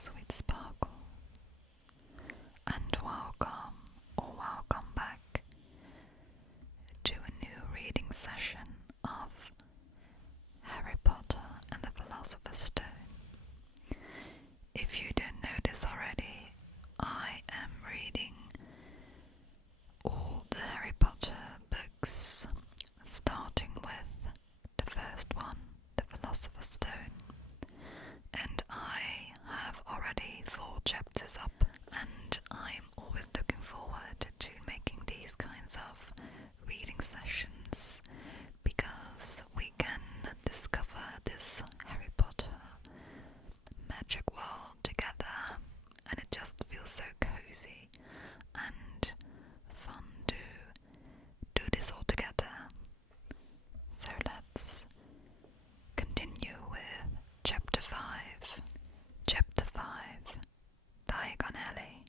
sweet sparkle, and welcome back to a new reading session of Harry Potter and the Philosopher's Stone. If you don't know this already, I am reading all the Harry Potter books, starting with the first one, the Philosopher's Stone. And I have already 4 chapters up, and I'm always looking forward to making these kinds of reading sessions because we can discover this Harry Potter magic world together, and it just feels so cozy and fun to do this all together. So let's continue with Chapter 5. Chapter 5, Diagon Alley.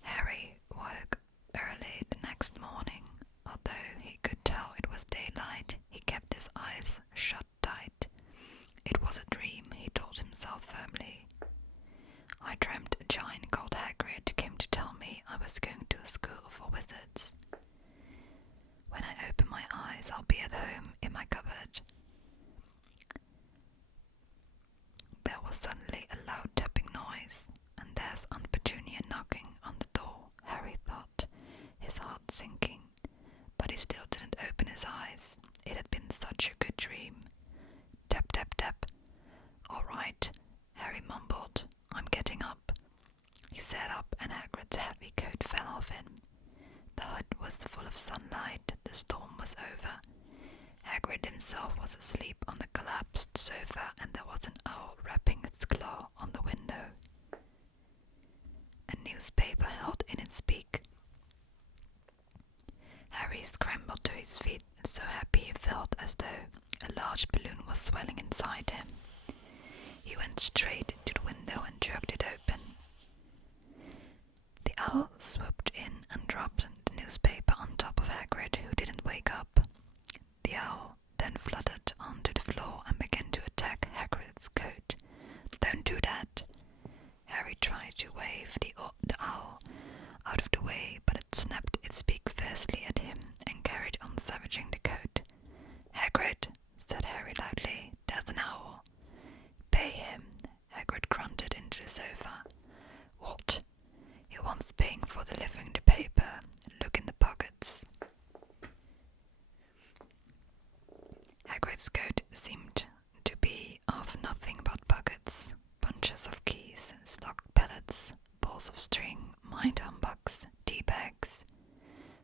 Harry woke early the next morning. Although he could tell it was daylight, he kept his eyes shut tight. It was a dream, he told himself firmly. I dreamt a giant called Hagrid came to tell me I was going to a school for wizards. When I open my eyes, I'll be at home in my cupboard. There was suddenly a loud tapping noise, and there's Aunt Petunia knocking on the door, Harry thought, his heart sinking. But he still didn't open his eyes. It had been such a good dream. Tap, tap, tap. All right, Harry mumbled. I'm getting up. He sat up, and Hagrid's heavy coat fell off him. The hut was full of sunlight. The storm was over. Hagrid himself was asleep on the collapsed sofa, and there was an owl rapping its claw on the window. A newspaper held in its beak. Harry scrambled to his feet, so happy he felt as though a large balloon was swelling inside him. He went straight to the window and jerked it open. The owl swooped in and dropped the newspaper on top of Hagrid, who didn't wake up. The owl then fluttered onto the floor and began to attack Hagrid's coat. Don't do that. Harry tried to wave the owl out of the way, but it snapped its beak fiercely at him and carried on savaging the coat. Hagrid, said Harry loudly, there's an owl. Pay him, Hagrid grunted into the sofa. What? He wants paying for delivering the paper. Look in the pockets. Hagrid's coat seemed to be of nothing but pockets, bunches of keys, stock pellets, balls of string, mind humbugs, tea bags.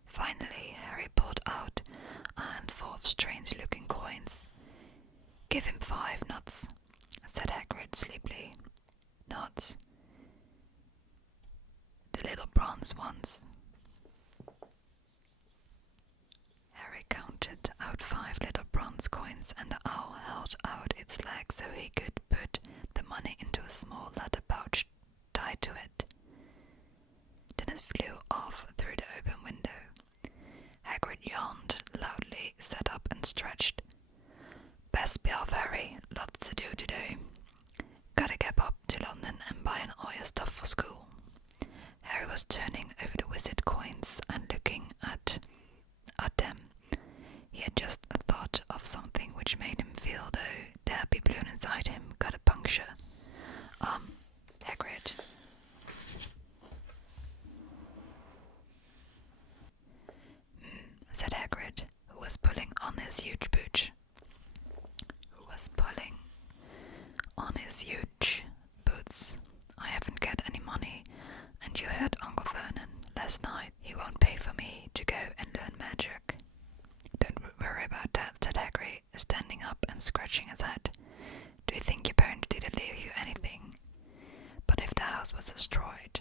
Finally, Harry pulled out a handful of strange-looking coins. Give him 5 nuts, said Hagrid sleepily. Nuts? The little bronze ones. Harry counted out 5 little bronze coins, and the owl held out its leg so he could put the money into a small leather pouch tied to it. Then it flew off through the open window. Hagrid yawned loudly, sat up and stretched. Best be off, Harry. Lots to do today. Gotta get up to London and buy all your stuff for school. Harry was turning over the wizard coins and looking at them. He had just thought of something which made him feel though the happy balloon inside him got a puncture. Hagrid. Said Hagrid, who was pulling on his huge boots. I haven't got any money, and you heard Uncle Vernon last night. He won't pay for me to go and learn magic. Don't worry about that, said Hagrid, standing up and scratching his head. Do you think your parents didn't leave you anything? But if the house was destroyed,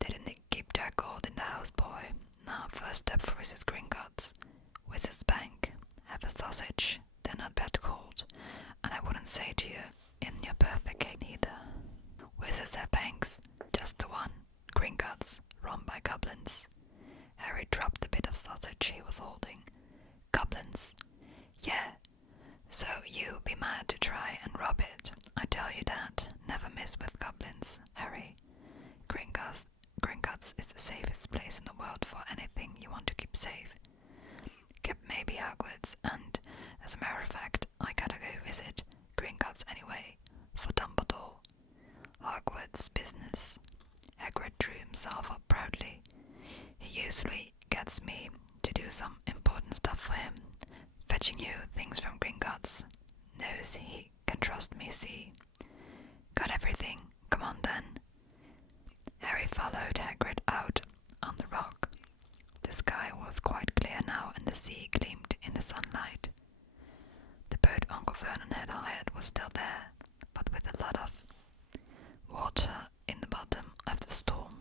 didn't they keep their gold in the house, boy? Now, first step for Mrs. Gringotts. Wizard's Bank. Have a sausage. They're not bad cold. And I wouldn't say to you in your birthday cake either. Wizards have banks. Just the one. Gringotts, run by goblins. Harry dropped the bit of sausage he was holding. Goblins? Yeah, So you be mad to try and rob it. I tell you that. Never miss with goblins, Harry. Gringotts is the safest place in the world for anything you want to keep safe. Except maybe Hogwarts, and as a matter of fact, I gotta go visit Gringotts anyway, for Dumbledore. Hogwarts business. Hagrid drew himself up proudly. He usually gets me to do some important stuff for him, fetching you things from Gringotts. Knows he can trust me, see. Got everything? Come on then. Harry followed Hagrid out on the rock. The sky was quite clear now and the sea gleamed in the sunlight. The boat Uncle Vernon had hired was still there, but with a lot of water in the bottom of the storm.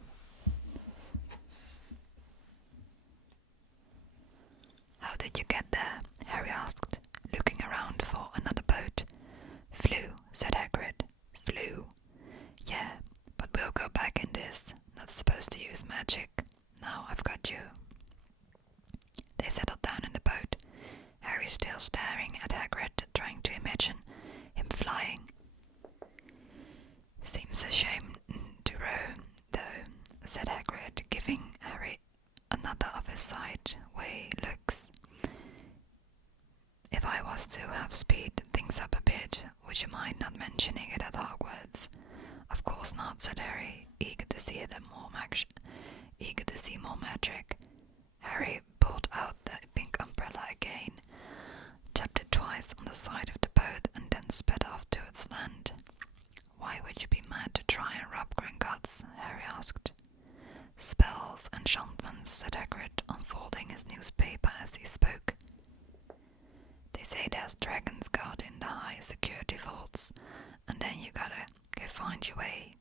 How did you get there? Harry asked, looking around for another boat. Flew, said Hagrid. Flew. Yeah, but we'll go back in this. Not supposed to use magic. Now I've got you. They settled down in the boat, Harry still staring at Hagrid, trying to imagine him flying. Seems a shame to row, though, said Hagrid, giving Harry another of his sideway looks. If I was to have speed things up a bit, would you mind not mentioning it at Hogwarts? Of course not, said Harry, eager to see more magic. Harry pulled out the pink umbrella again, tapped it twice on the side of the boat, and then sped off towards land. Why would you be mad to try and rob Gringotts? Harry asked. Spells, enchantments, said Hagrid, unfolding his newspaper as he spoke. They say there's dragons guarding the high security vaults, and then you gotta go find your way.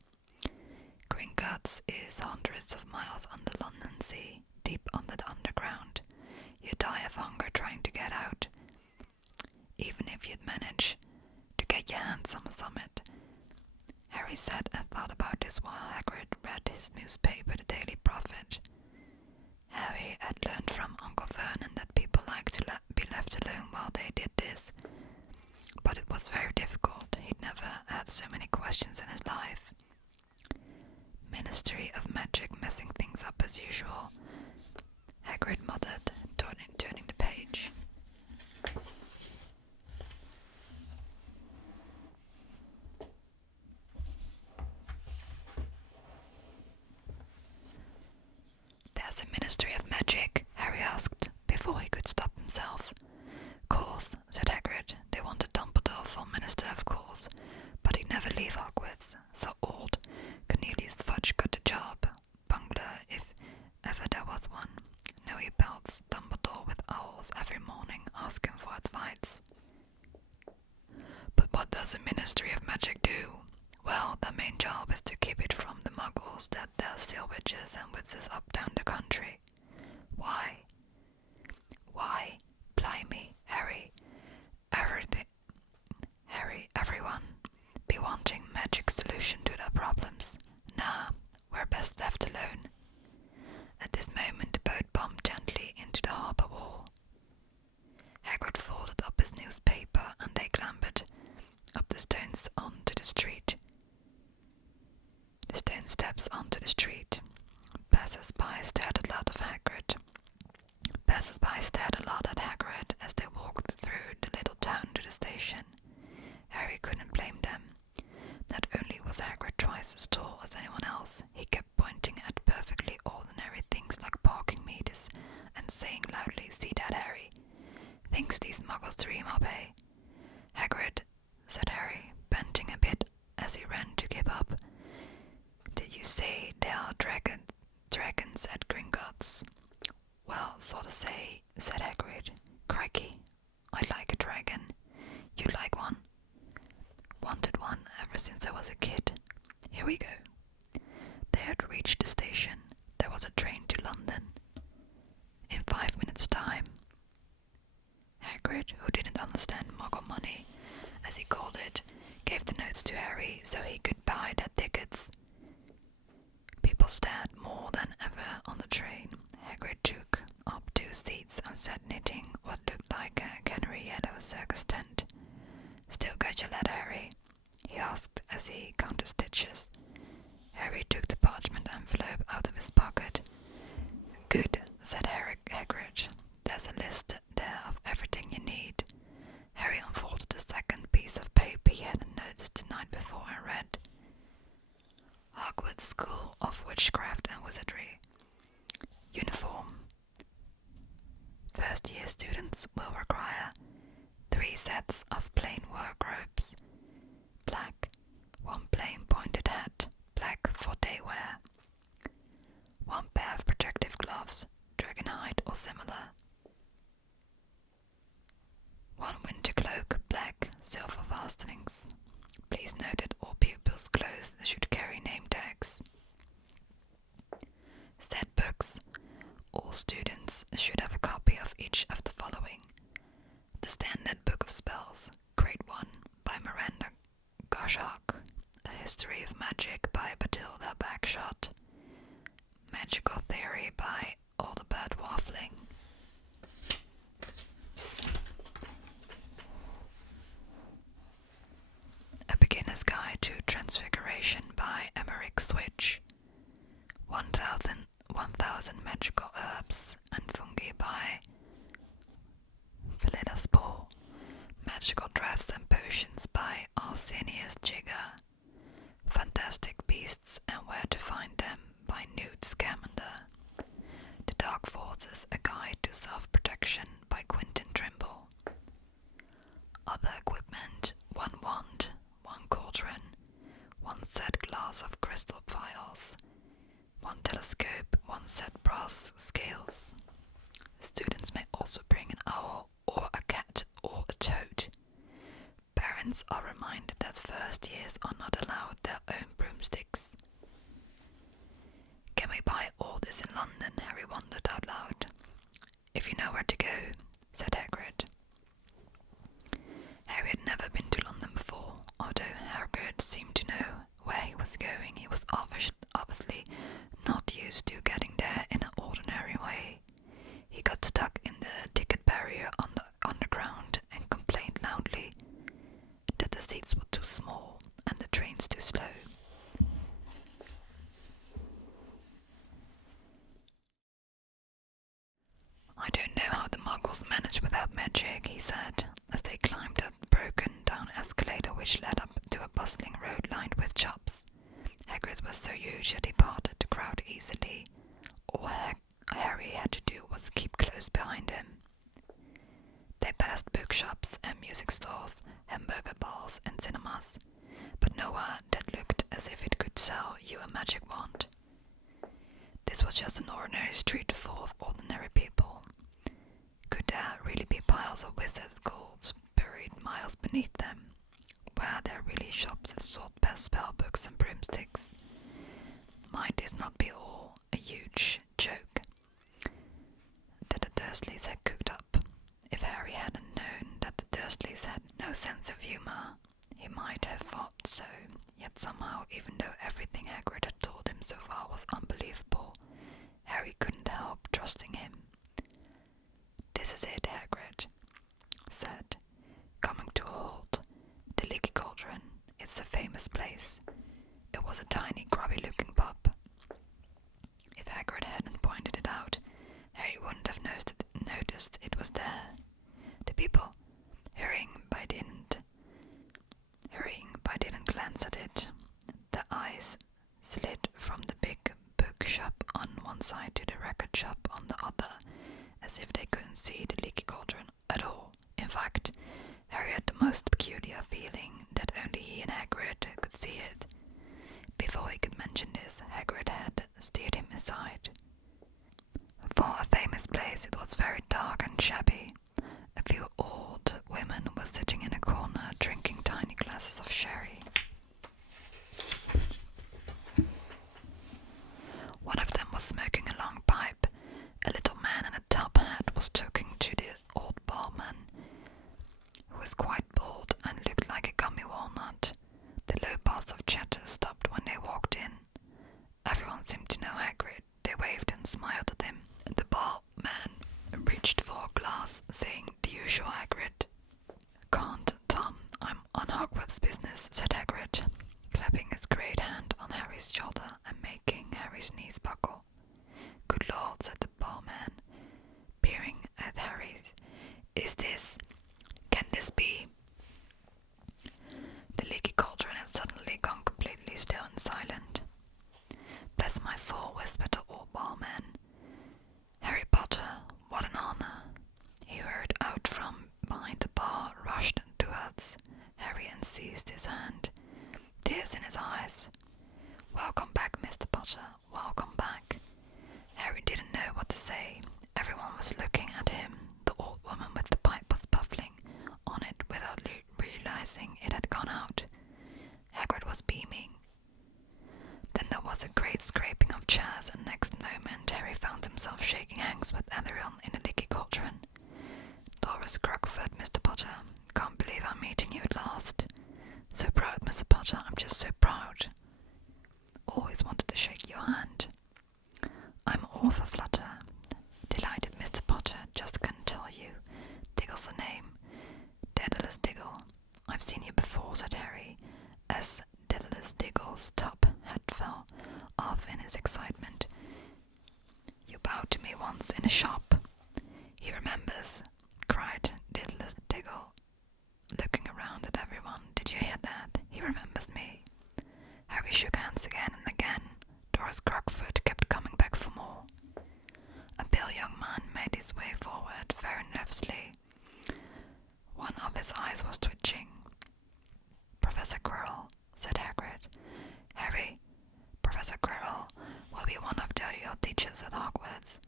Gringotts is hundreds of miles under London Sea, deep under the underground. You'd die of hunger trying to get out, even if you'd manage to get your hands on some of it. Harry sat and thought about this while Hagrid read his newspaper, The Daily Prophet. Harry had learned from Uncle Vernon that people like to be left alone while they did this, but it was very difficult. He'd never had so many questions in his life. Ministry of Magic messing things up as usual, Hagrid muttered, turning the page. There's a Ministry of Magic? Harry asked, before he could stop himself. Course, said Hagrid. They wanted Dumbledore for Minister, of course, but he'd never leave Hogwarts. So old. Cornelius Fudge got the job. Bungler, if ever there was one. Now he pelts Dumbledore with owls every morning, asking for advice. But what does a Ministry of Magic do? Well, their main job is to keep it from the muggles that there's still witches and wizards up down the country. Why? Why? Blimey, Harry. Everyone be wanting magic solution to their problems. Nah, we're best left alone. At this moment the boat bumped gently into the harbour wall. Hagrid folded up his newspaper and they clambered up the stones onto the street. The stone steps onto the street. Passers-by stared a lot at Hagrid as they walked through the little town to the station. Harry couldn't blame them. Not only was Hagrid twice as tall as anyone else, he kept pointing at perfectly ordinary things like parking meters and saying loudly, "See that, Harry? Things these muggles dream up, eh?" Hagrid, said Harry, panting a bit as he ran to keep up. Did you say there are dragons at Gringotts? Well, sort of say, said Hagrid. Crikey, I'd like a dragon. You like one? Wanted one ever since I was a kid. Here we go. They had reached the station. There was a train to London. In 5 minutes' time. Hagrid, who didn't understand muggle money, as he called it, gave the notes to Harry so he could buy their tickets. People stared more than ever on the train. Hagrid took up 2 seats and sat knitting what looked like a canary yellow circus tent. still got your letter, Harry?" he asked as he counted stitches. Harry took the parchment envelope out of his pocket. "Good," said Hagrid. "There's a list there of everything you need." Harry unfolded the second piece of paper he hadn't noticed the night before and read, "Hogwarts School of Witchcraft and Wizardry. Uniform. First-year students will require 3 sets of plain work robes. Black, 1 plain pointed hat, black for day wear. 1 pair of protective gloves, dragonhide or similar. 1 winter cloak, black, silver fastenings. Please note that all pupils' clothes should carry name tags. Set books. All students should have a copy of each of the following: The Standard Book of Spells, Grade 1, by Miranda Goshawk. A History of Magic by Bathilda Bagshot. Magical Theory by Aldebert Waffling. A Beginner's Guide to Transfiguration by Emmerich Switch. 1,000 Magical Herbs and Fungi by Philida Spore. Magical Drafts and Potions by Arsenius Jigger. Fantastic Beasts and Where to Find Them by Newt Scamander. The Dark Forces, A Guide to Self-Protection by Quentin Trimble. Other equipment: 1 wand, 1 cauldron, 1 set glass of crystal vials, 1 telescope, 1 set brass scales. Students may also bring an owl or a cat or a toad. Parents are reminded that first years are not allowed their own broomsticks. "Can we buy all this in London?" Harry wondered out loud. "If you know where to go," said Hagrid. Harry had never been to London before. Although Hagrid seemed to know where he was going, he was obviously not used to getting there in an ordinary way. He got stuck in the ticket barrier on the underground and complained loudly that the seats were too small and the trains too slow. "I don't know how the Muggles manage without magic," he said, as they climbed a broken-down escalator which led up to a bustling road lined with shops. Hagrid was so huge that he parted the crowd easily. All Harry had to do was keep close behind him. They passed bookshops and music stores, hamburger bars and cinemas, but nowhere that looked as if it could sell you a magic wand. This was just an ordinary street full of ordinary people. Could there really be piles of wizards' golds buried miles beneath them? Were there really shops that sold spell books and broomsticks? Might this not be all a huge joke that the Dursleys had cooked up? If Harry hadn't known that the Dursleys had no sense of humour, he might have thought so. Yet somehow, even though everything Hagrid had told him so far was unbelievable, Harry couldn't help trusting him. "This is it," Hagrid said, coming to a halt. "The Leaky Cauldron. It's a famous place." It was a tiny, grubby-looking pub. If Hagrid hadn't pointed it out, Harry wouldn't have noticed it was there. The people, hurrying by didn't glance at it. Their eyes slid from the big bookshop on one side to the record shop on the other, as if they couldn't see the Leaky Cauldron at all. In fact, Harry had the most peculiar feeling that only he and Hagrid could see it. Before he could mention this, Hagrid had steered him aside. For a famous place, it was very dark and shabby. A few old women were sitting in a corner drinking tiny glasses of sherry. One of them was smoking a long pipe. A little man in a top hat was talking to the old barman, who was quite bald and looked like a gummy walnut. The low buzz of chatter stopped when they walked in. Everyone seemed to know Hagrid. They waved and smiled at him. The barman reached for a glass, saying the usual Hagrid can't seized his hand, tears in his eyes. "Welcome back, Mr. Potter, welcome back." Harry didn't know what to say. Everyone was looking at him. The old woman with the pipe was puffing on it without realizing it had gone out. Hagrid was beaming. Then there was a great scraping of chairs, and next moment Harry found himself shaking hands with everyone in a Leaky Cauldron. "Doris Crockford, Mr. Potter. Can't believe I'm meeting you at last. So proud, Mr. Potter, I'm just so proud. Always wanted to shake your hand." "I'm awful flutter. Delighted, Mr. Potter, just couldn't tell you. Diggle's the name. Daedalus Diggle. I've seen you before," said Harry, as Daedalus Diggle's top hat fell off in his excitement. "You bowed to me once in a shop." "He remembers," cried Daedalus Diggle, looking around at everyone. "Did you hear that? He remembers me." Harry shook hands again and again. Doris Crockford kept coming back for more. A pale young man made his way forward very nervously. One of his eyes was twitching. "Professor Quirrell," said Hagrid. "Harry, Professor Quirrell will be one of your teachers at Hogwarts."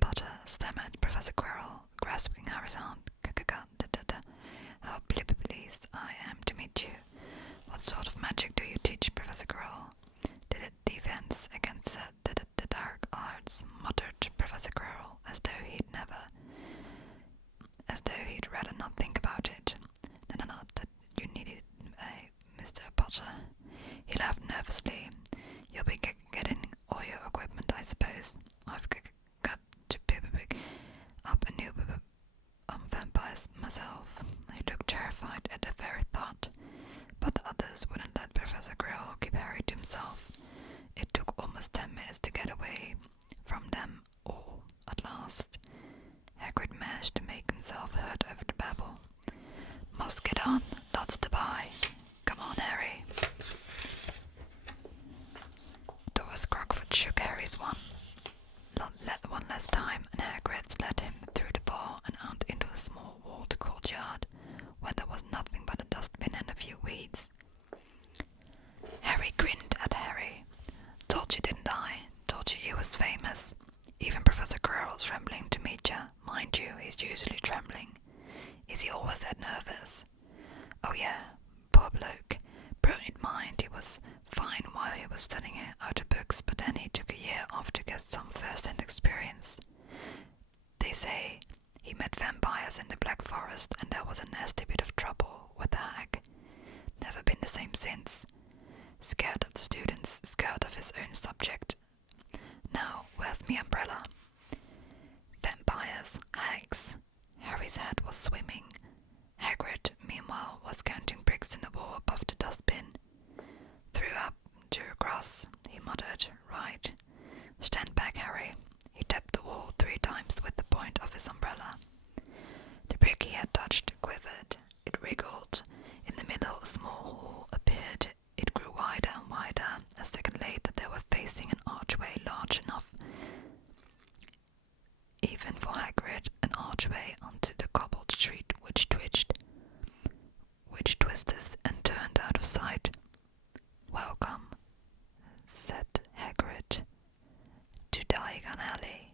Potter stammered Professor Quirrell, grasping Harry's hand. "How pleased I am to meet you. What sort of magic do you teach, Professor Quirrell?" "Defense against the dark arts," muttered Professor Quirrell, as though he'd rather not think about it. "Then I thought that you needed a Mr. Potter." He laughed nervously. "You'll be getting all your equipment, I suppose. I've got to pick up a new vampires myself." He looked terrified at the very thought, but the others wouldn't let Professor Quirrell keep Harry to himself. It took almost 10 minutes to get away from them all at last. Hagrid managed to make himself heard over the babble. "Must get on, lots to buy. Come on, Harry." Doris Crockford shook Harry's one last time, and Hagrid led him through the bar and out into a small walled courtyard, where there was nothing but a dustbin and a few weeds. Harry grinned at Harry. "Told you, didn't I? Told you was famous. Even Professor Quirrell's trembling to meet ya. Mind you, he's usually trembling. Is he always that nervous?" "Oh yeah, poor bloke. Brilliant mind. He was fine while he was studying out of books, but then he took a year off to get some first-hand experience. They say he met vampires in the Black Forest, and there was a nasty bit of trouble with the hag. Never been the same since. Scared of the students, scared of his own subject. Now, where's me umbrella?" Vampires, hags. Harry's head was swimming. Hagrid, meanwhile, was counting bricks in the wall above the dustbin. "Threw up, drew across," he muttered. "Right. Stand back, Harry." He tapped the wall 3 times with the point of his umbrella. The brick he had touched quivered. It wriggled. In the middle, a small hole appeared. It grew wider and wider. A second later, they were facing an archway large enough, even for Hagrid, an archway onto the cobbled street which twisted and turned out of sight. "Welcome," said Hagrid, "to Diagon Alley."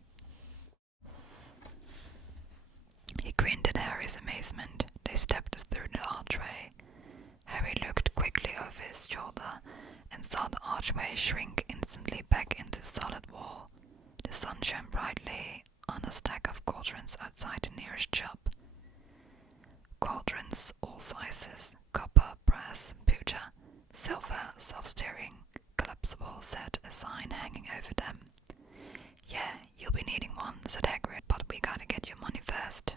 He grinned at Harry's amazement. They stepped through the archway. Harry looked quickly over his shoulder and saw the archway shrink instantly back into the solid wall. The sun shone brightly on a stack of cauldrons outside the nearest shop. Cauldrons, all sizes, copper, brass, pewter, silver, self-steering, collapsible, said a sign hanging over them. "Yeah, you'll be needing one," said Hagrid, "but we gotta get your money first."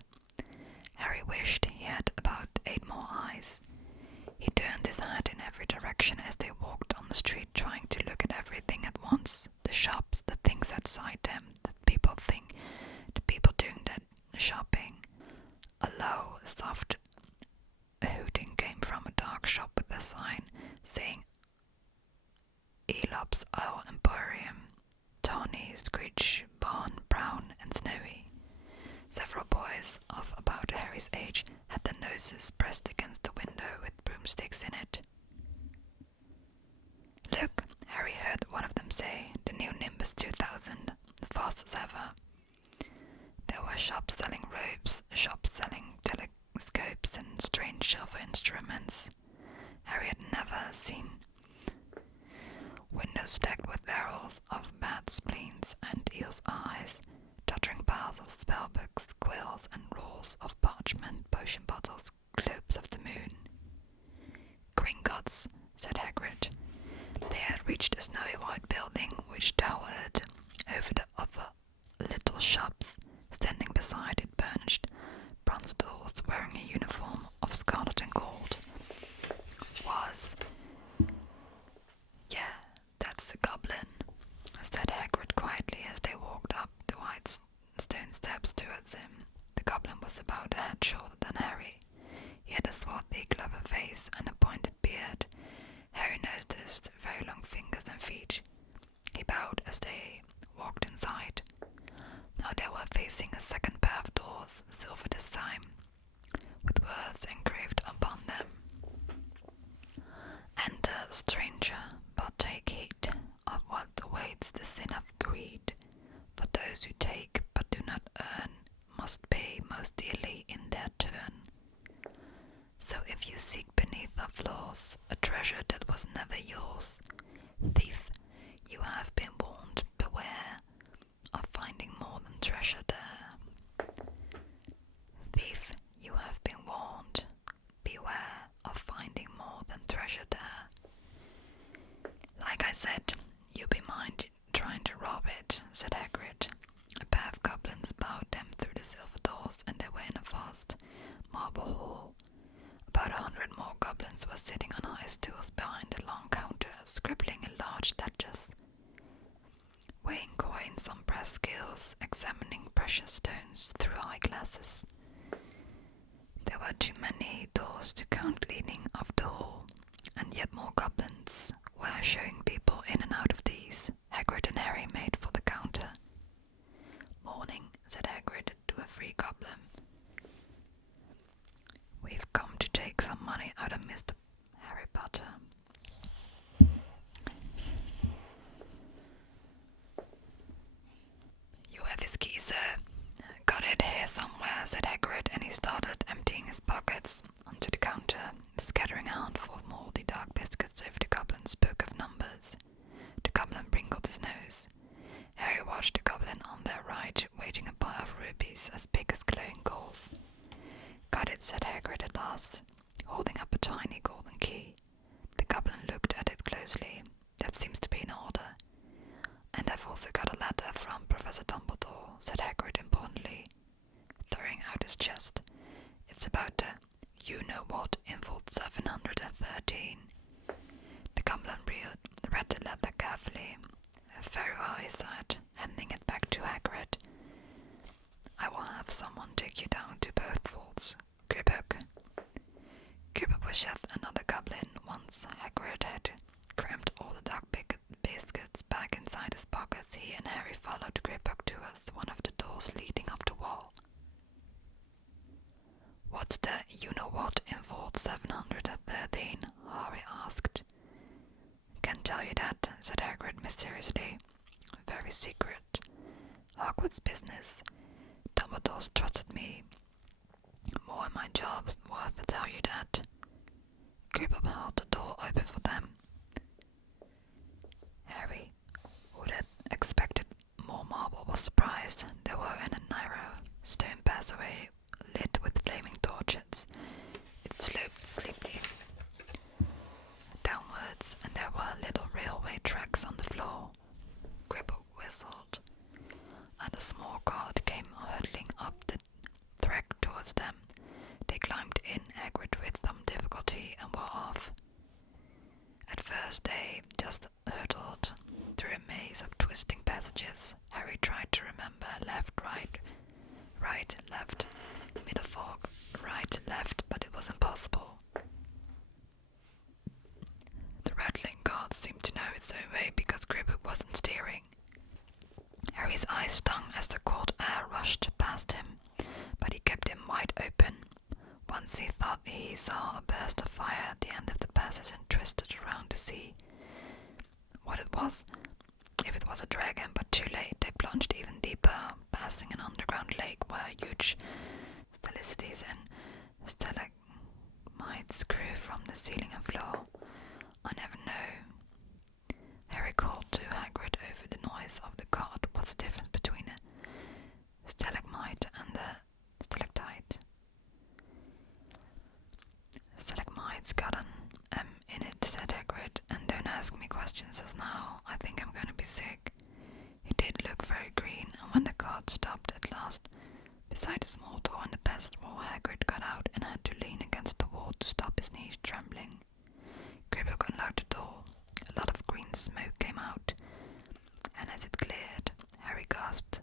Harry wished he had about 8 more eyes. He turned his head in every direction as they walked on the street, trying to look at everything at once. The shops, the things outside them, the people doing that shopping. A low, soft hooting came from a dark shop with a sign saying Elop's Oil Emporium. Tawny, Screech, Barn, Brown and Snowy. Several boys of about Harry's age had their noses pressed against the window with broomsticks in it. "Look," Harry heard one of them say, "the new Nimbus 2000, the fastest ever." There were shops selling robes, shops selling telescopes and strange silver instruments. Harry had never seen windows decked with barrels of bat spleens and eels' eyes, tottering piles of spellbooks, quills and rolls of parchment, potion bottles, globes of the moon. "Gringotts," said Hagrid. They had reached a snowy white building which towered over the other little shops. Standing beside it burnished bronze doors, wearing a uniform of scarlet and gold, was... "Yeah, that's a goblin," said Hagrid quietly as they walked up the white stone steps towards him. The goblin was about a head shorter than Harry. He had a swarthy, clever face and a pointed beard. Harry noticed very long fingers and feet. He bowed as they walked inside. Now they were facing a second pair of doors, silver this time, with words engraved upon them. "Enter, stranger, but take heed of what awaits the sin of greed. For those who take but do not earn must pay most dearly in their turn. So if you seek beneath our floors a treasure that was never yours, thief, you have been warned, beware of finding more than treasure there. Thief, you have been warned, beware of finding more than treasure there. Like I said, you be mind trying to rob it," said Hagrid. A pair of goblins bowed them through the silver doors, and they were in a vast marble hall. About 100 more goblins were sitting on high stools behind a long counter, scribbling in large ledgers, weighing coins on brass scales, examining precious stones through eyeglasses. There were too many doors to count leading off the hall, and yet more goblins were showing people in and out of these. Hagrid and Harry made for the counter. "Morning," said Hagrid to a free goblin. "We've come to take some money out of Mr. Harry Potter." "You have his key, sir." "Got it here somewhere," said Hagrid, and he started emptying his pockets onto the counter, scattering a handful of mouldy dark biscuits over the goblin's book of numbers. The goblin wrinkled his nose. Harry watched the goblin on their right, weighting a pile of rubies as big as glowing coals. "Got it," said Hagrid at last, holding up a tiny golden key. The goblin looked at it closely. "That seems to be in order." "And I've also got a letter from Professor Dumbledore," said Hagrid importantly, throwing out his chest. "It's about the you-know-what in Vault 713. The goblin read the letter carefully. "Very well," he said, handing it back to Hagrid. "I will have someone take you down to both vaults. Gribbock." Gribbock was yet another goblin. Once Hagrid had crammed all the dark biscuits back inside his pockets, he and Harry followed Gribbock towards one of the doors leading up the wall. "What's the you-know-what in Vault 713? Harry asked. "Can't tell you that," said Hagrid mysteriously. "Very secret. Hogwarts business. Dumbledore's trusted me. More in my job's worth to tell you that." Gribbock held the door open for them. Harry, who had expected more marble, was surprised. They were in a narrow stone passageway lit with flaming torches. It sloped steeply downwards, and there were little railway tracks on the floor. Gribbock whistled, and a small cart came hurtling up the track towards them. They climbed in, Hagrid with some difficulty, and were off. At first they just hurtled through a maze of twisting passages. Harry tried to remember left, right, left, middle fork, right, left, but it was impossible. The rattling cart seemed to know its own way because Gribbock wasn't steering. Harry's eyes stung as the cold air rushed past him, but he kept them wide open. Once he thought saw a burst of fire at the end of the passage and twisted around to see what it was. If it was a dragon, but too late, they plunged even deeper, passing an underground lake where huge stalactites and stalagmites grew from the ceiling and floor. I never know. Harry called to Hagrid over the noise of the cart. What's the difference between a stalagmite and a stalactite? Stalagmites got an M in it, said Hagrid, and don't ask me questions as now. I think I'm going to be sick. He did look very green, and when the cart stopped at last beside a small door in the passage wall, Hagrid got out and had to lean against the wall to stop his knees trembling. Gribbock unlocked the door. A lot of green smoke came out, and as it cleared, Harry gasped.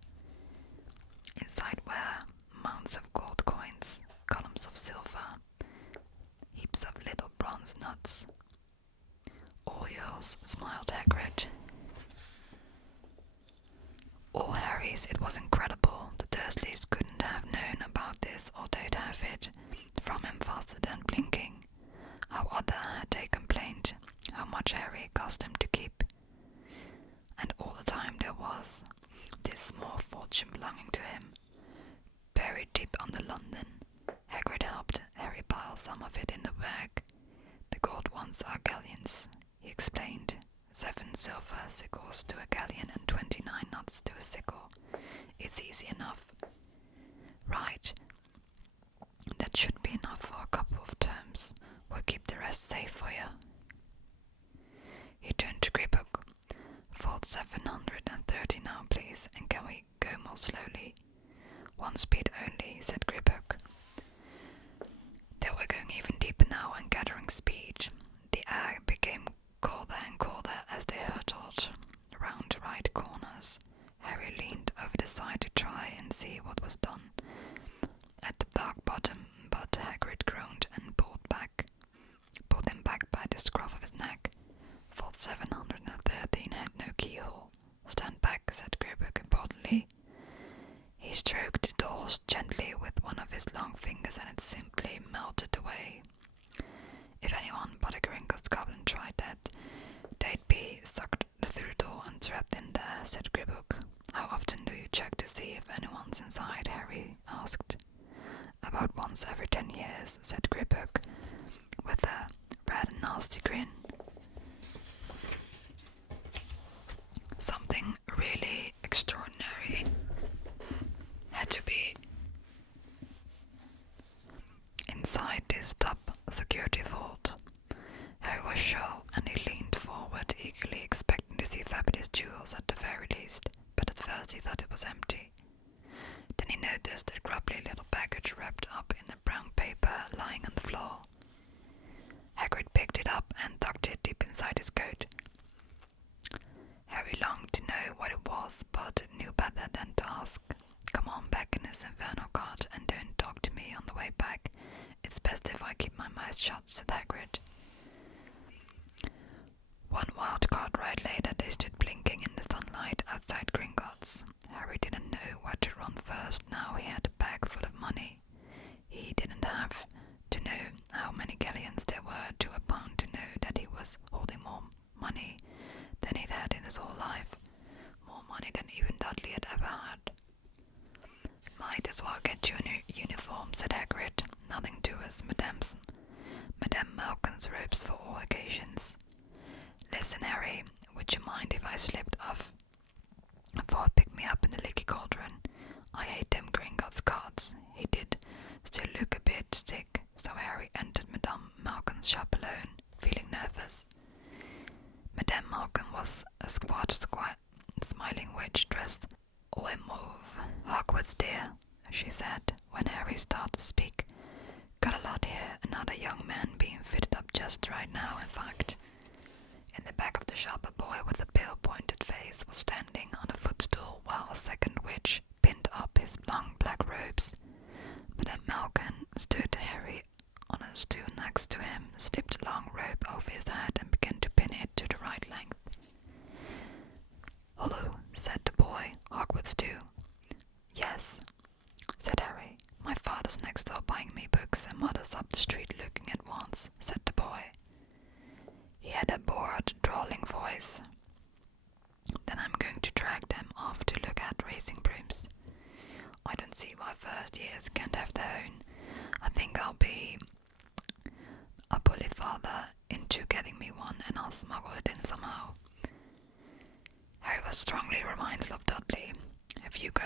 Inside were mounds of gold coins, columns of silver, heaps of little bronze nuts. All yours, smiled Hagrid. All Harry's. It was incredible. The Dursleys couldn't have known about this, or they'd have it from him faster than blinking. How other had they complained, how much Harry cost him to keep. And all the time there was this small fortune belonging to him, buried deep under London. Hagrid helped Harry pile some of it in the bag. The gold ones are galleons, he explained. 7 silver sickles to a galleon and 29 nuts to a sickle. It's easy enough. Right. That should be enough for a couple of terms. We'll keep the rest safe for you. He turned to Gribbock. Fold 730 now, please, and can we go more slowly? 1 speed only, said Gribbock. They were going even deeper now and gathering speed. The air became colder and colder as they hurtled round right corners. Harry leaned over the side to try and see what was done at the dark bottom, but Hagrid groaned and pulled him back by the scruff of his neck. Vault 713 had no keyhole. Stand back, said Gribbock importantly. He stroked the doors gently with one of his long fingers and it simply melted away. If anyone but a Gringotts goblin tried that, they'd be sucked through the door and trapped in there, said Gribbock. How often do you check to see if anyone's inside? Harry asked. About once every 10 years, said Gribbock, with a rather nasty grin. Something really extraordinary had to be inside this top security vault. Harry was sure, and he leaned forward, eagerly expecting to see fabulous jewels at the very least, but at first he thought it was empty. Then he noticed a grubbly little package wrapped up in the brown paper lying on the floor. Hagrid picked it up and tucked it deep inside his coat. Harry longed to know what it was, but knew better than to ask. Come on back in this infernal cart and don't talk to me on the way back. It's best if I keep my mouth shut, said Hagrid. One wild cart ride later, they stood blinking in the sunlight outside Gringotts. Harry didn't know where to run first. Now he had a bag full of money. He didn't have to know how many galleons there were to a pound to know that he was holding more money than he'd had in his whole life. More money than even Dudley had ever had. Might as well get you a new uniform, said Hagrid, nodding to us, Madame Malkin's robes for all occasions. Listen, Harry, would you mind if I slipped off for a pick-me-up in the Leaky Cauldron? I hate them Gringotts carts. He did still look a bit sick, so Harry entered Madame Malkin's shop alone, feeling nervous. Madame Malkin was a squat, smiling witch dressed all in mauve. Hogwarts, dear, she said, when Harry started to speak. Got a lot here, another young man being fitted up just right now, in fact. In the back of the shop, a boy with a pale pointed face was standing on a footstool while a second witch pinned up his long black robes. Madame Malkin stood Harry on a stool next to him, slipped a long robe over his head and began to pin it to the right length. Hello, said the boy. Hogwarts too? Yes, said Harry. My father's next door buying me books and mother's up the street looking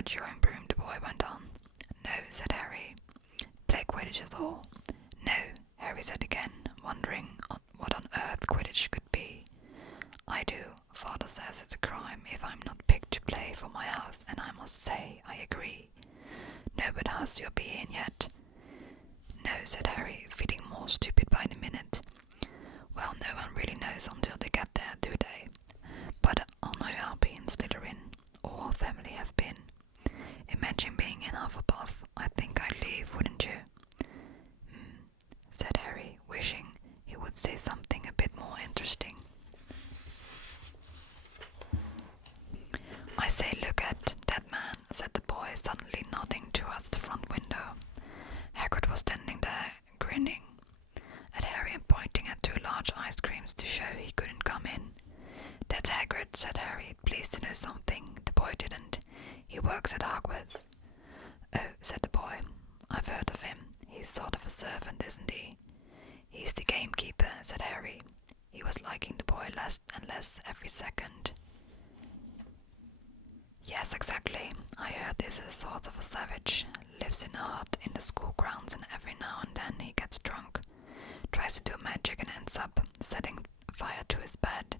out your own broom, the boy went on. No, said Harry. Play Quidditch is all. No, Harry said again, wondering what on earth Quidditch could be. I do. Father says it's a crime if I'm not picked to play for my house, and I must say I agree. No, but has your bee in yet? No, said Harry, feeling more stupid by the minute. Well, no one really knows until they get there, do they? But I'll know I'll be in Slytherin, or our family have been. Imagine being in Hufflepuff. I think I'd leave, wouldn't you? Said Harry, wishing he would say something a bit more interesting. I say, look at that man, said the boy, suddenly nodding towards the front window. Hagrid was standing there, grinning at Harry and pointing at 2 large ice creams to show he couldn't come in. That's Hagrid, said Harry, pleased to know something the boy didn't. He works at Hogwarts. Oh, said the boy, I've heard of him. He's sort of a servant, isn't he? He's the gamekeeper, said Harry. He was liking the boy less and less every second. Yes, exactly. I heard this is sort of a savage. Lives in a hut in the school grounds, and every now and then he gets drunk. Tries to do magic and ends up setting fire to his bed.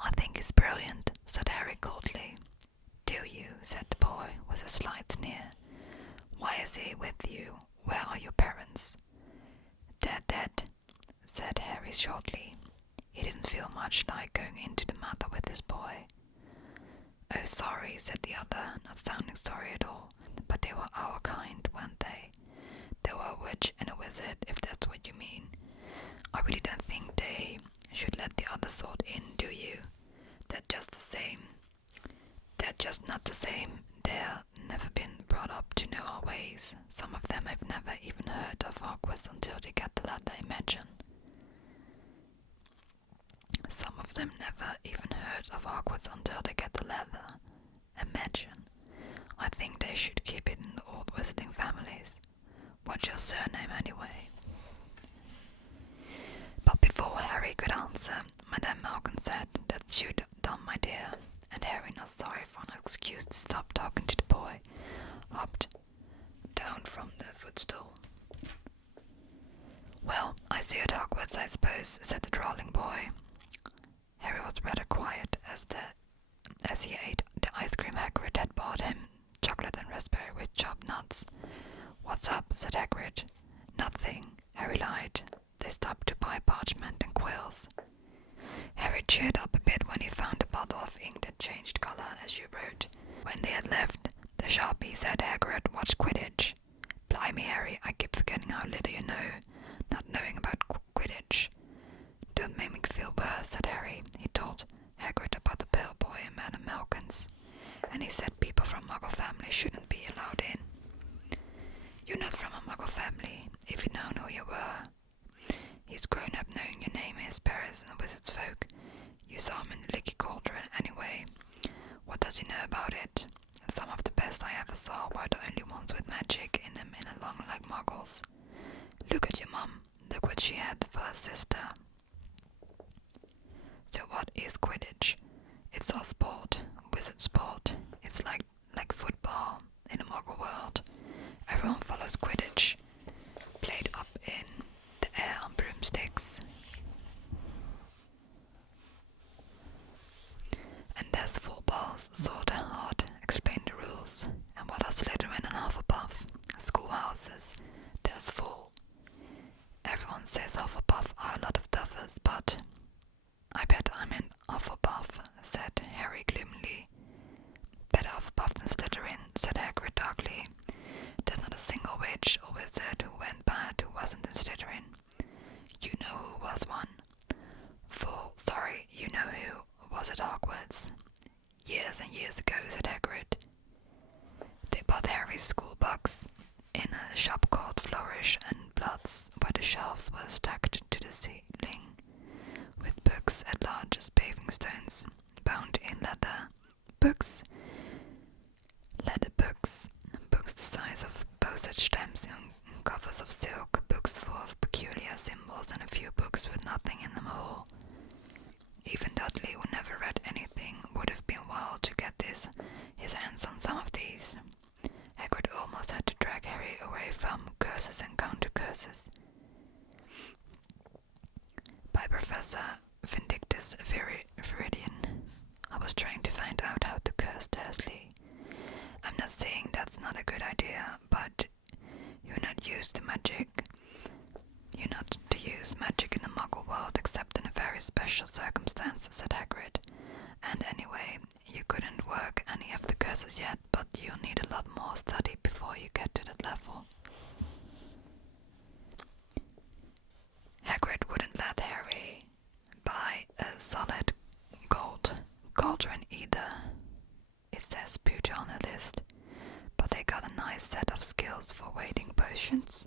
I think he's brilliant, said Harry coldly. Do you? Said the boy with a slight sneer. Why is he with you? Where are your parents? Dead, said Harry shortly. He didn't feel much like going into the matter with his boy. Oh, sorry, said the other, not sounding sorry at all. But they were our kind, weren't they? They were a witch and a wizard, if that's what you mean. I really don't think they should let the other sort in, do you? They're just the same. They're just not the same. They've never been brought up to know our ways. Some of them have never even heard of Hogwarts until they get the letter, imagine. Some of them never even heard of Hogwarts until they get the letter. Imagine. I think they should keep it in the old wizarding families. What's your surname, anyway? But before Harry could answer, Madame Malkin said, That's you done, my dear. And Harry, not sorry for an excuse to stop talking to the boy, hopped down from the footstool. Well, I see you at Hogwarts, I suppose, said the drawling boy. Harry was rather quiet as he ate the ice cream Hagrid had bought him, chocolate and raspberry with chopped nuts. What's up? Said Hagrid. Nothing, Harry lied. They stopped to buy parchment and quills. Harry cheered up a bit when he found a bottle of ink that changed colour as you wrote. When they had left the shop, he said, Hagrid, watch Quidditch. Blimey, Harry, I keep forgetting how little you know, not knowing about Quidditch. Don't make me feel worse, said Harry. He told Hagrid about the pale boy and Madame Malkin's, and he said people from Muggle family shouldn't be allowed in. You're not from a Muggle family, if you'd known who you were. He's grown up knowing your name is Paris and Wizard's folk. You saw him in the Leaky Cauldron anyway. What does he know about it? Some of the best I ever saw were the only ones with magic in them in a long like Muggles. Look at your mum. Look what she had for her sister. So what is Quidditch? It's our sport, wizard sport. It's like football in a Muggle world. Everyone follows Quidditch, played up in the air on broomsticks. And there's 4 balls, sorta hard, explain the rules. And what are Slytherin and Hufflepuff? Schoolhouses. There's 4. Everyone says Hufflepuff are a lot of duffers, but I bet I'm in Hufflepuff, said Harry gloomily. Better Hufflepuff than Slytherin, said Hagrid darkly. There's not a single witch or wizard who went bad who wasn't in Slytherin. You know who was one. Sorry, you know who was at Hogwarts. Years and years ago, said Hagrid. They bought Harry's school books in a shop called Flourish and Bloods, where the shelves were stacked to the ceiling, with books as large as paving stones, bound in leather. Leather books the size of postage stamps in covers of silk, books full of peculiar symbols, and a few books with nothing in them at all. Even Dudley, who never read anything, would have been wild to get his hands on some of these. curses and counter curses. By Professor Vindictus Viridian. I was trying to find out how to curse Dursley. I'm not saying that's not a good idea, but you're not used to magic. You're not to use magic in the Muggle world except in a very special circumstance, said Hagrid. And anyway, you couldn't work any of the curses yet, but you'll need a lot more study before you get to that level. Hagrid wouldn't let Harry buy a solid gold cauldron either. It says pewter on the list, but they got a nice set of skills for weighting potions,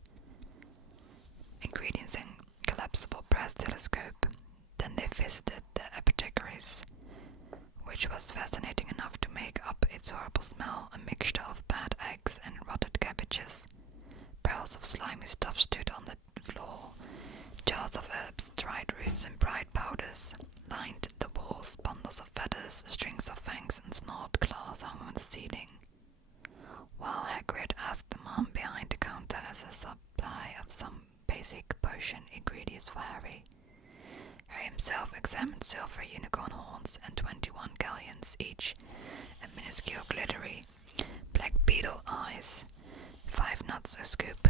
ingredients in collapsible brass telescope. Then they visited the apothecary's, which was fascinating enough to make up its horrible smell, a mixture of bad eggs and rotted cabbages. Barrels of slimy stuff stood on the floor. Jars of herbs, dried roots and bright powders lined the walls. Bundles of feathers, strings of fangs and snarled claws hung on the ceiling. While Hagrid asked the man behind the counter as a supply of some basic potion ingredients for Harry. Harry himself examined silver unicorn horns and 21 galleons each, and minuscule glittery black beetle eyes, 5 nuts a scoop.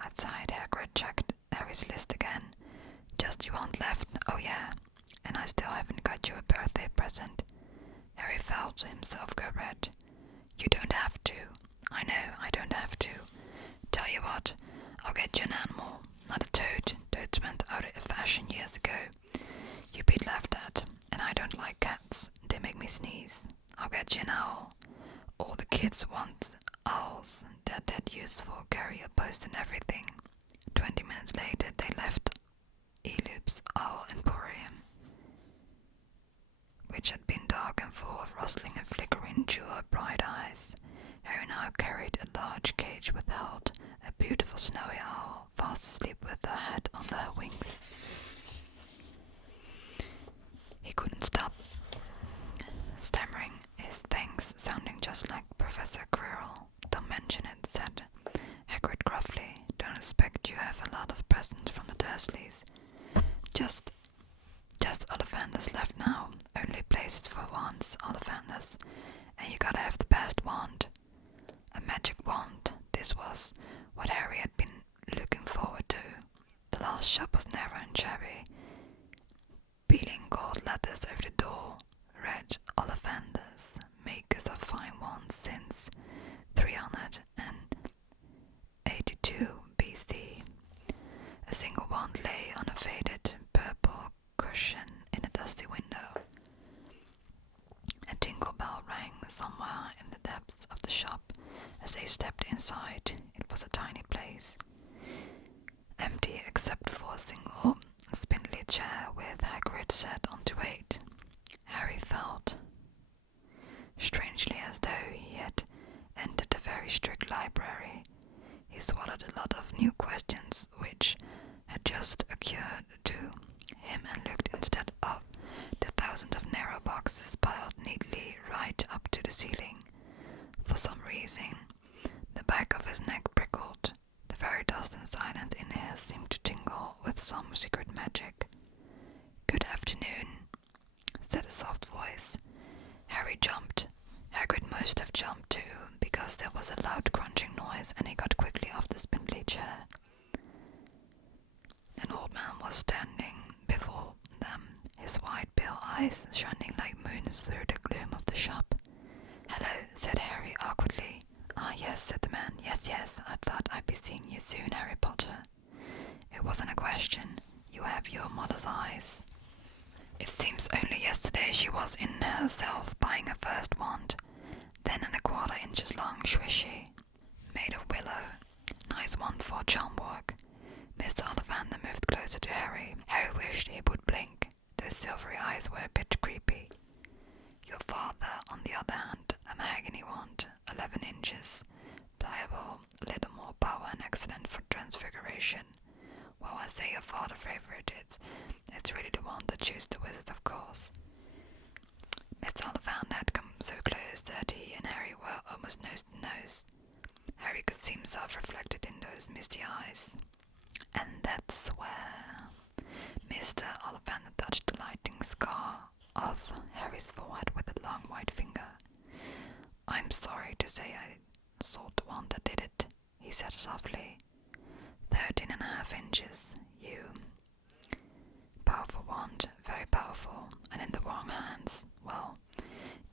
Outside, Hagrid checked Harry's list again. Just you want left? Oh yeah, and I still haven't got you a birthday present. Harry felt himself go red. You don't have to. I know, I don't have to. Tell you what, I'll get you an animal, not a toad. Toads went out of fashion years ago. You'd be laughed at, and I don't like cats. They make me sneeze. I'll get you an owl. All the kids want owls. They're dead useful, carry a post and everything. 20 minutes later, they left Eloop's Owl Emporium, which had been dark and full of rustling and flickering jewel bright eyes. Harry now carried a large cage which held a beautiful snowy owl, fast asleep with her head under her wings. He couldn't stop stammering his thanks, sounding just like Professor Quirrell. Don't mention it, said Hagrid gruffly. Don't expect you have a lot of presents from the Dursleys. Just Ollivanders left now. Only places for wands, Ollivanders. And you gotta have the best wand. A magic wand. This was what Harry had been looking forward to. The last shop was narrow and shabby. Peeling gold letters over the door read Ollivanders, makers of fine wands since 382 BC. A single wand lay on a faded purple cushion in a dusty window. A tinkle bell rang somewhere in the depths of the shop as they stepped inside. It was a tiny place, empty except for a single spindly chair with Hagrid sat on to wait. Harry felt strangely as though he had entered a very strict library. He swallowed a lot of new questions which had just occurred to him and looked instead of the thousands of narrow boxes piled neatly right up to the ceiling. For some reason, the back of his neck prickled. The very dust and silence in here seemed to tingle with some secret magic. Good afternoon, said a soft voice. Harry jumped. Hagrid must have jumped too, because there was a loud crunching noise and he got quickly off the spindly chair. An old man was standing before them, his white pale eyes shining like moons through the gloom of the shop. Hello, said Harry awkwardly. Ah, yes, said the man. Yes, I thought I'd be seeing you soon, Harry Potter. It wasn't a question. You have your mother's eyes. It seems only yesterday she was in herself buying her first wand, then an 1/4 inches long swishy, made of willow. Nice wand for charm work. Mr. Ollivander moved closer to Harry. Harry wished he would blink. Those silvery eyes were a bit creepy. Your father, on the other hand, a mahogany wand, 11 inches, pliable, a little more power and excellent for transfiguration. Well, I say your father favourite, it's really the one that chose the wizard, of course. Mr. Ollivander had come so close that he and Harry were almost nose to nose. Harry could see himself reflected in That's where Mr. Ollivander touched the lightning scar of Harry's forehead with a long white finger. I'm sorry to say I sought the one that did it, he said softly. 13.5 inches, you. Powerful wand, very powerful, and in the wrong hands. Well,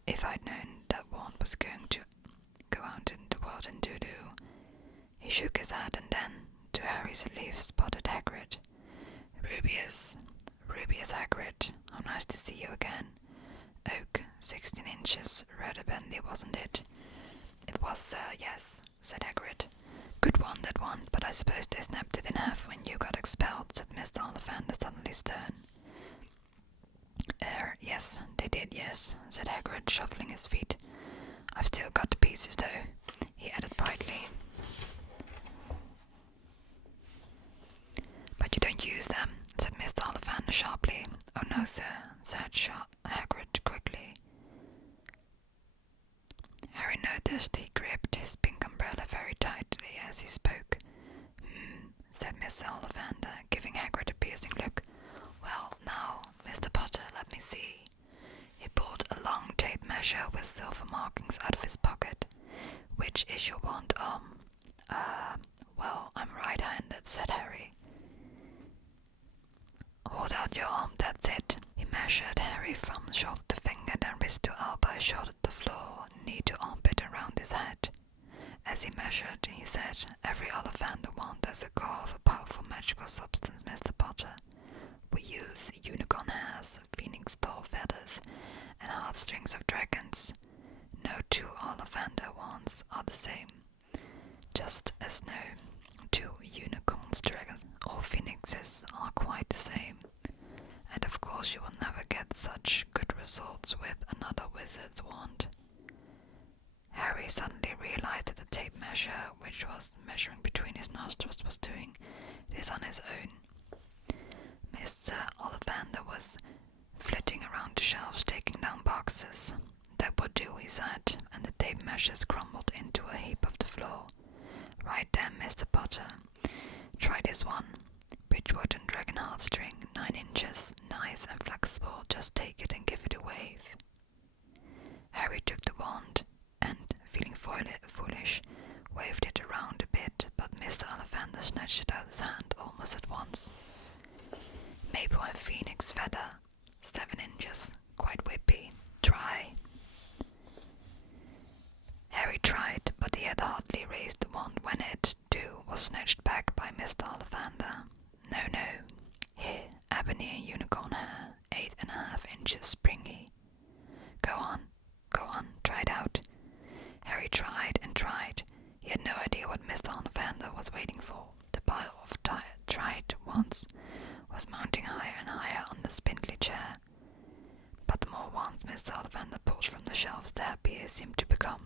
if I'd known that wand was going to go out in the world in doo-doo. He shook his head and then, to Harry's relief, spotted Hagrid. Rubius Hagrid, how nice to see you again. Oak, 16 inches, rather bendy, wasn't it? It was, sir, yes, said Hagrid. Good one, that one, but I suppose they snapped it in half when you got expelled, said Mr. Ollivander suddenly stern. Yes, they did, yes, said Hagrid, shuffling his feet. I've still got the pieces, though, he added brightly. But you don't use them, said Mr. Ollivander sharply. Oh no, sir, said Hagrid quickly. Harry noticed he gripped his pink umbrella very tightly as he spoke. Said Mr. Ollivander, giving Hagrid a piercing look. Well, now, Mr. Potter, let me see. He pulled a long tape measure with silver markings out of his pocket. Which is your wand, well, I'm right-handed, said Harry. Hold out your arm, that's it. He measured Harry from shoulder to finger, then wrist to elbow, shoulder to floor, knee to armpit around his head. As he measured, he said, every Ollivander wand has a core of a powerful magical substance, Mr. Potter. We use unicorn hairs, phoenix doll feathers, and heartstrings of dragons. No two Ollivander wands are the same, just as no two unicorns, dragons, or phoenixes are quite the same. And of course you will never get such good results with another wizard's wand. Harry suddenly realized that the tape measure, which was measuring between his nostrils, was doing this on his own. Mr. Ollivander was flitting around the shelves, taking down boxes. That would do, he said, and the tape measures crumbled into a heap of the floor. Right then, Mr. Potter. Try this one. Bridgewood and dragon heartstring, 9 inches, nice and flexible. Just take it and give it a wave. Harry took the wand and, feeling foolish, waved it around a bit, but Mr. Ollivander snatched it out of his hand almost at once. Maple and phoenix feather, 7 inches, quite whippy. Try. Harry tried, but he had hardly raised the wand when it, too, was snatched back by Mr. Ollivander. No, here, ebony and unicorn hair, 8.5 inches springy. Go on, try it out. Harry tried and tried. He had no idea what Mr. Ollivander was waiting for. The pile of tried wands was mounting higher and higher on the spindly chair. But the more wands Mr. Ollivander pulled from the shelves, the happier he seemed to become.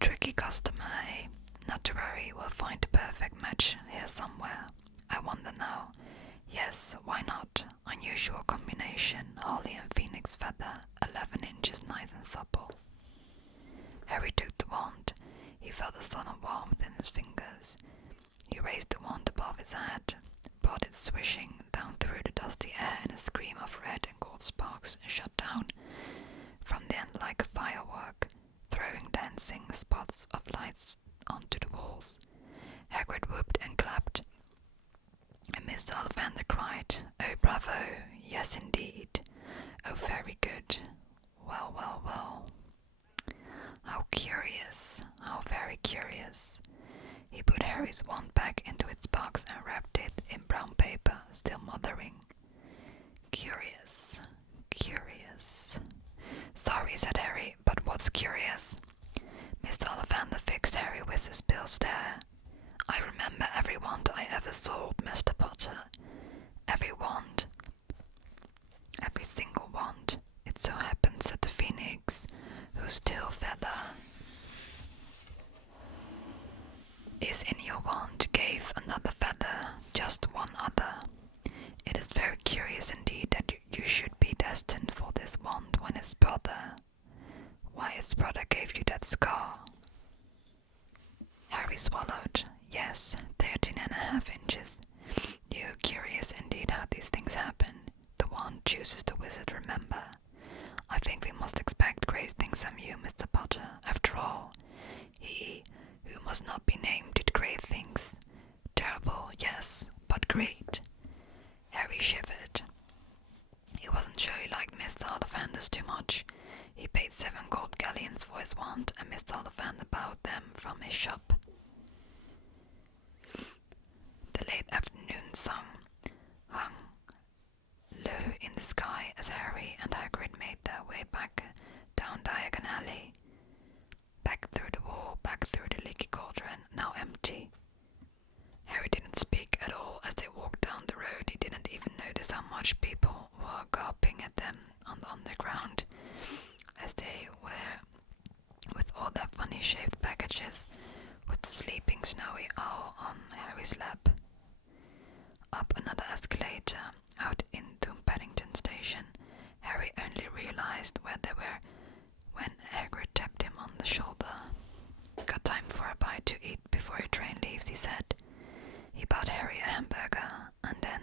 Tricky customer, eh? Not to worry, we'll find the perfect match here somewhere. I wonder now. Yes, why not? Unusual combination, holly and phoenix feather, 11 inches nice and supple. Harry took the wand. He felt the sudden warmth in his fingers. He raised the wand above his head, brought it swishing down through the dusty air in a scream of red and gold sparks shot down from the end like a firework, throwing dancing spots of lights onto the walls. Hagrid whooped and clapped, and Mr. Ollivander cried, "Oh, bravo! Yes, indeed! Oh, very good! Well, well, well! How curious! How very curious!" He put Harry's wand back into its box and wrapped it in brown paper, still muttering, "Curious, curious." "Sorry," said Harry, "but what's curious?" Mr. Ollivander fixed Harry with his bill stare. "I remember every wand I ever sold, Mr. Potter. Every wand. Every single wand. It so happens that the phoenix, whose tail feather is in your wand, gave another feather, just one other. It is very curious indeed that you should be destined for this wand when its brother, why its brother gave you that scar." Harry swallowed. "Yes, 13.5 inches. chooses the wizard, remember. I think we must expect great things from you, Mr. Potter. After all, he who must not be named did great things. Terrible, yes, but great. Harry shivered. He wasn't sure he liked Mr. Ollivanders too much. He paid 7 gold galleons for his wand, and Mr. Ollivander bought them from his shop. The late afternoon sun hung low in the sky as Harry and Hagrid made their way back down Diagon Alley. Back through the wall, back through the Leaky Cauldron, now empty. Harry didn't speak at all as they walked down the road. He didn't even notice how much people were gawping at them on the underground as they were with all their funny shaped packages, with the sleeping snowy owl on Harry's lap. Up another escalator, out into Paddington Station. Harry only realized where they were when Hagrid tapped him on the shoulder. Got time for a bite to eat before your train leaves, he said. He bought Harry a hamburger, and then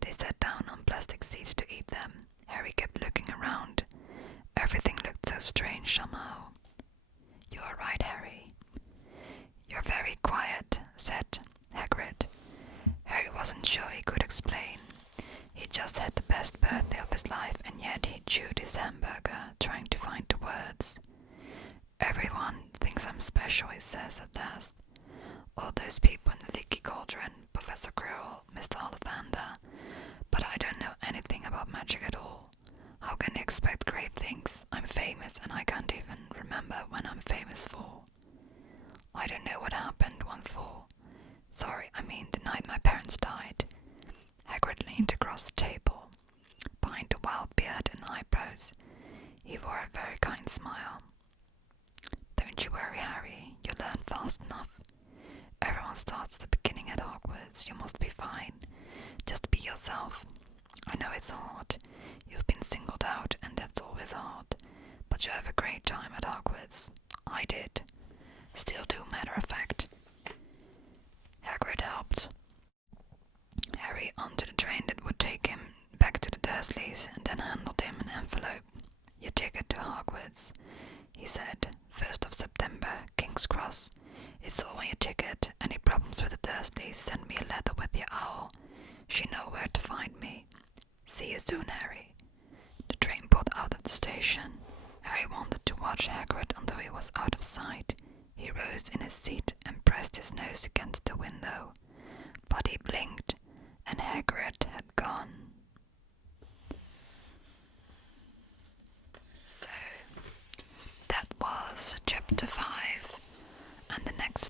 they sat down on plastic seats to eat them. Harry kept looking around. Everything looked so strange somehow. You are right, Harry. You're very quiet, said Hagrid. Harry wasn't sure he could explain. He just had the best birthday of his life, and yet he chewed his hamburger, trying to find the words. Everyone thinks I'm special, he says at last. All those people in the Leaky Cauldron, Professor Quirrell, Mr. Ollivander, but I don't know anything about magic at all. How can they expect great things? I'm famous, and I can't even remember when I'm famous for. I don't know what happened one fall. Sorry, I mean the night my parents died. Hagrid leaned across the table. Behind the wild beard and eyebrows, he wore a very kind smile. Don't you worry, Harry. You'll learn fast enough. Everyone starts at the beginning at Hogwarts. You must be fine. Just be yourself. I know it's hard. You've been singled out, and that's always hard. But you have a great time at Hogwarts. I did. Still do, matter of fact. Hagrid helped Harry onto the train that would take him back to the Dursleys, and then handed him an envelope. Your ticket to Hogwarts, he said. 1st of September, King's Cross. It's all on your ticket. Any problems with the Dursleys, send me a letter with your owl. She know where to find me. See you soon, Harry. The train pulled out of the station. Harry wanted to watch Hagrid until he was out of sight. He rose in his seat and pressed his nose against the window. But he blinked, and Hagrid had gone. So, that was chapter 5. And the next